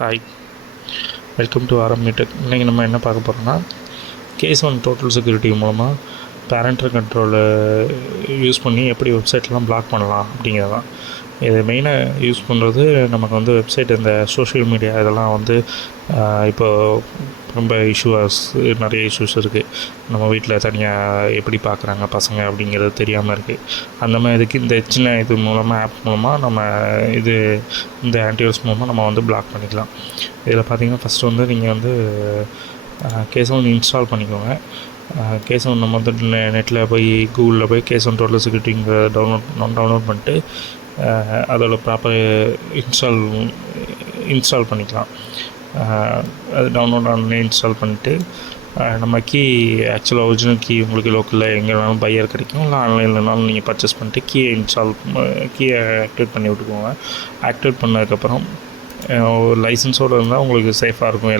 Hi, welcome to ஆரம் மீட்டக். இன்றைக்கி நம்ம என்ன பார்க்க போகிறோம்னா, கேஸ் ஒன் டோட்டல் செக்யூரிட்டி மூலமாக பேரண்டல் கண்ட்ரோலை யூஸ் பண்ணி எப்படி வெப்சைட்லாம் பிளாக் பண்ணலாம் அப்படிங்கிறது தான். இது மெயினாக யூஸ் பண்ணுறது நமக்கு வந்து வெப்சைட் இந்த சோஷியல் மீடியா இதெல்லாம் வந்து இப்போது ரொம்ப நிறைய இஷ்யூஸ் இருக்குது. நம்ம வீட்டில் தனியாக எப்படி பார்க்குறாங்க பசங்க அப்படிங்கிறது தெரியாமல் இருக்குது. அந்த மாதிரி இதுக்கு இந்த சின்ன இது மூலமாக ஆப் மூலமாக நம்ம இந்த ஆன்டிவைரஸ் மூலமாக நம்ம வந்து பிளாக் பண்ணிக்கலாம். இதில் பார்த்திங்கன்னா ஃபஸ்ட்டு வந்து நீங்கள் வந்து கேஸ் ஒன் இன்ஸ்டால் பண்ணிக்கோங்க. கேஸ் ஒன் நம்ம வந்து நெட்டில் போய் கூகுளில் போய் கேஸ் ஒன் டோட்டல் செக்யூரிட்டிங்கிற டவுன்லோட் பண்ணிட்டு அதோட ப்ராப்பர் இன்ஸ்டால் பண்ணிக்கலாம். அது டவுன்லோட் இன்ஸ்டால் பண்ணிட்டு நம்ம கீ ஆக்சுவலாக ஒரிஜினல் கீ உங்களுக்கு லோக்கலில் எங்கே வேணாலும் பையர் கிடைக்கும், இல்லை ஆன்லைன்லனாலும் நீங்கள் பர்ச்சேஸ் பண்ணிட்டு கீயை ஆக்டிவேட் பண்ணி விட்டுக்கோங்க. ஆக்டிவேட் பண்ணதுக்கப்புறம் ஒரு லைசன்ஸோடு இருந்தால் உங்களுக்கு சேஃபாக இருக்கும்.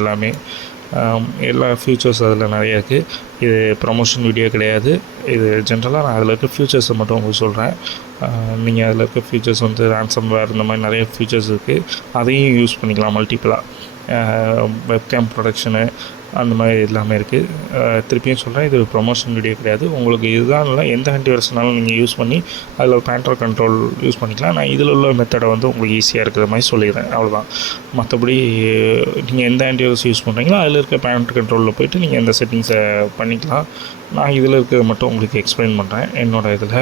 எல்லா ஃபியூச்சர்ஸ் அதில் நிறைய இருக்குது. இது ப்ரமோஷன் வீடியோ கிடையாது. இது ஜென்ரலாக நான் அதில் இருக்க ஃபியூச்சர்ஸை மட்டும் உங்களுக்கு சொல்கிறேன். நீங்கள் அதில் இருக்க ஃபியூச்சர்ஸ் வந்து ransomware இந்த மாதிரி நிறைய ஃபியூச்சர்ஸ் இருக்குது. அதையும் யூஸ் பண்ணிக்கலாம் மல்டிப்புளாக. வெப்கேம் ப்ரொடக்ஷனு அந்த மாதிரி எல்லாமே இருக்குது. திருப்பியும் சொல்கிறேன், இது ப்ரொமோஷன் வீடியோ கிடையாது. உங்களுக்கு இதுதான் இல்லை, எந்த ஆன்டிவைரஸ்னாலும் நீங்கள் யூஸ் பண்ணி அதில் பேரண்டல் கண்ட்ரோல் யூஸ் பண்ணிக்கலாம். நான் இதில் உள்ள மெத்தடை வந்து உங்களுக்கு ஈஸியாக இருக்கிற மாதிரி சொல்லிடுறேன், அவ்வளோதான். மற்றபடி நீங்கள் எந்த ஆன்டிவைரஸ் யூஸ் பண்ணுறீங்களோ அதில் இருக்க பேரண்டல் கண்ட்ரோலில் போய்ட்டு நீங்கள் எந்த செட்டிங்ஸை பண்ணிக்கலாம். நான் இதில் இருக்கிறத மட்டும் உங்களுக்கு எக்ஸ்பிளைன் பண்ணுறேன். என்னோடய இதில்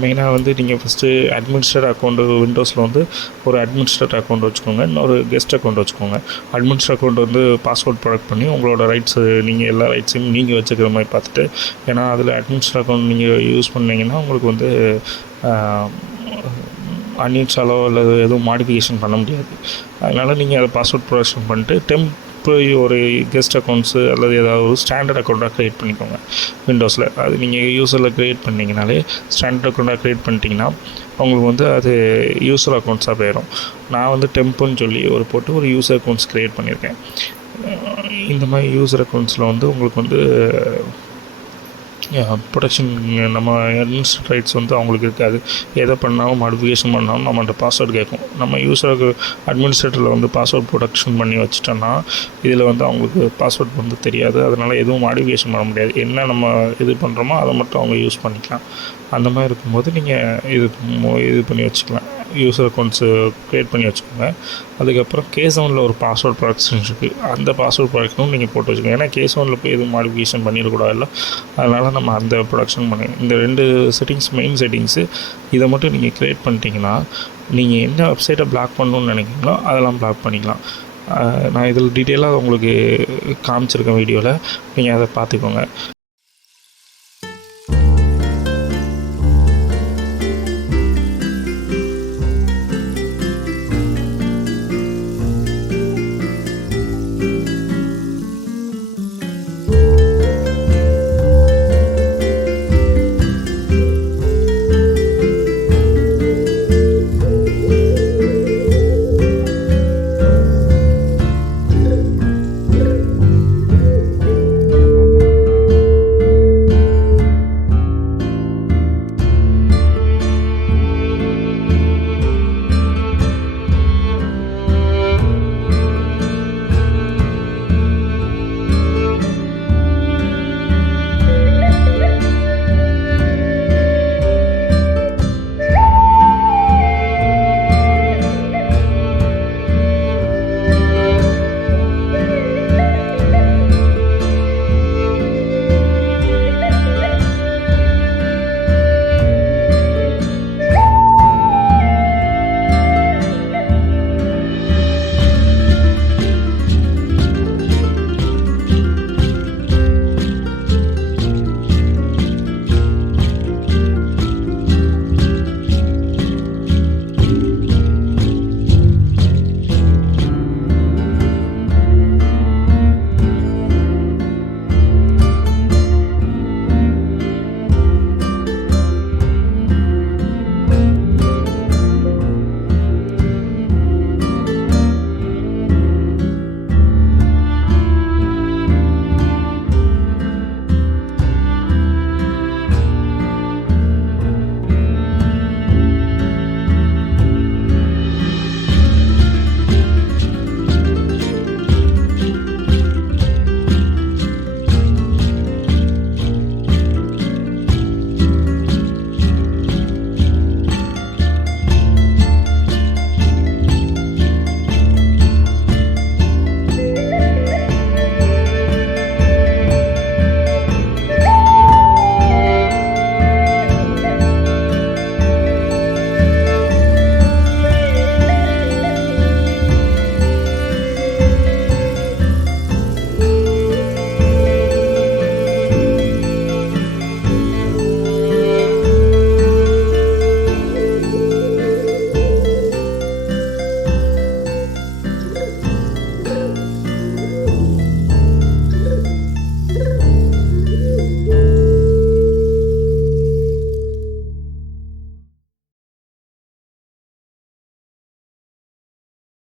மெயினாக வந்து நீங்கள் ஃபஸ்ட்டு அட்மினிஸ்ட்ரேட்டர் அக்கௌண்ட்டு விண்டோஸில் வந்து ஒரு அட்மினிஸ்ட்ரேட்டர் அக்கௌண்ட் வச்சுக்கோங்க, இன்னொரு கெஸ்ட் அக்கௌண்ட் வச்சுக்கோங்க. அட்மினிஸ்ட்ரேட்டர் அக்கௌண்ட் வந்து பாஸ்வேர்ட் ப்ரொடக்ட் பண்ணி உங்களோட ரைட்ஸு நீங்கள் எல்லா ரைட்ஸையும் நீங்கள் வச்சுக்கிற மாதிரி பார்த்துட்டு, ஏன்னா அதில் அட்மினிஸ்ட்ரேட்டர் அக்கௌண்ட் நீங்கள் யூஸ் பண்ணிங்கன்னா உங்களுக்கு வந்து அன்இன்ஸ்டாலோ இல்லை எதுவும் மாடிஃபிகேஷன் பண்ண முடியாது. அதனால் நீங்கள் அதை பாஸ்வேர்ட் ப்ரொடக்ஷன் பண்ணிட்டு இப்போ ஒரு கெஸ்ட் அக்கௌண்ட்ஸு அல்லது ஏதாவது ஒரு ஸ்டாண்டர்ட் அக்கௌண்ட்டாக க்ரியேட் பண்ணிக்கோங்க விண்டோஸில். அது நீங்கள் யூஸரில் க்ரியேட் பண்ணிங்கனாலே ஸ்டாண்டர்ட் அக்கௌண்ட்டாக க்ரியேட் பண்ணிட்டீங்கன்னா உங்களுக்கு வந்து அது யூஸர் அக்கௌண்ட்ஸாக போயிடும். நான் வந்து டெம்ப்புன்னு சொல்லி போட்டு ஒரு யூஸர் அக்கௌண்ட்ஸ் க்ரியேட் பண்ணியிருக்கேன். இந்த மாதிரி யூஸர் அக்கௌண்ட்ஸில் வந்து உங்களுக்கு வந்து ப்ரொடக்ஷன் நம்ம அட்மினிஸ்ட்ரேட் ரைட்ஸ் வந்து அவங்களுக்கு இருக்காது. எதை பண்ணாலும் மாடிஃபிகேஷன் பண்ணாலும் நம்மகிட்ட பாஸ்வேர்டு கேட்கும். நம்ம யூஸருக்கு அட்மினிஸ்ட்ரேட்டரில் வந்து பாஸ்வேர்ட் ப்ரொடக்ஷன் பண்ணி வச்சுட்டோன்னா இதில் வந்து அவங்களுக்கு பாஸ்வேர்ட் வந்து தெரியாது. அதனால் எதுவும் மாடிஃபிகேஷன் பண்ண முடியாது. என்ன நம்ம இது பண்ணுறோமோ அதை மட்டும் அவங்க யூஸ் பண்ணிக்கலாம். அந்த மாதிரி இருக்கும்போது நீங்கள் இது பண்ணி வச்சுக்கலாம். யூஸர் அக்கௌண்ட்ஸு க்ரியேட் பண்ணி வச்சுக்கோங்க. அதுக்கப்புறம் கேஸ் ஒனில் ஒரு பாஸ்வேர்ட் ப்ரொடக்ஷன் இருக்குது. அந்த பாஸ்வேர்ட் ப்ரொடக்ஷனும் நீங்கள் போட்டு வச்சுக்கோங்க. ஏன்னா கேஸ் ஒனில் போய் எதுவும் மாடிஃபிகேஷன் பண்ணிடக்கூடாதுல்ல. அதனால் நம்ம அந்த ப்ரொடக்ஷன் இந்த 2 செட்டிங்ஸ் மெயின் செட்டிங்ஸு இதை மட்டும் நீங்கள் க்ரியேட் பண்ணிட்டீங்கன்னா நீங்கள் என்ன வெப்சைட்டை பிளாக் பண்ணணுன்னு நினைக்கிறீங்களோ அதெல்லாம் பிளாக் பண்ணிக்கலாம். நான் இதில் டீட்டெயிலாக உங்களுக்கு காமிச்சிருக்கேன் வீடியோவில், நீங்கள் அதை பார்த்துக்கோங்க.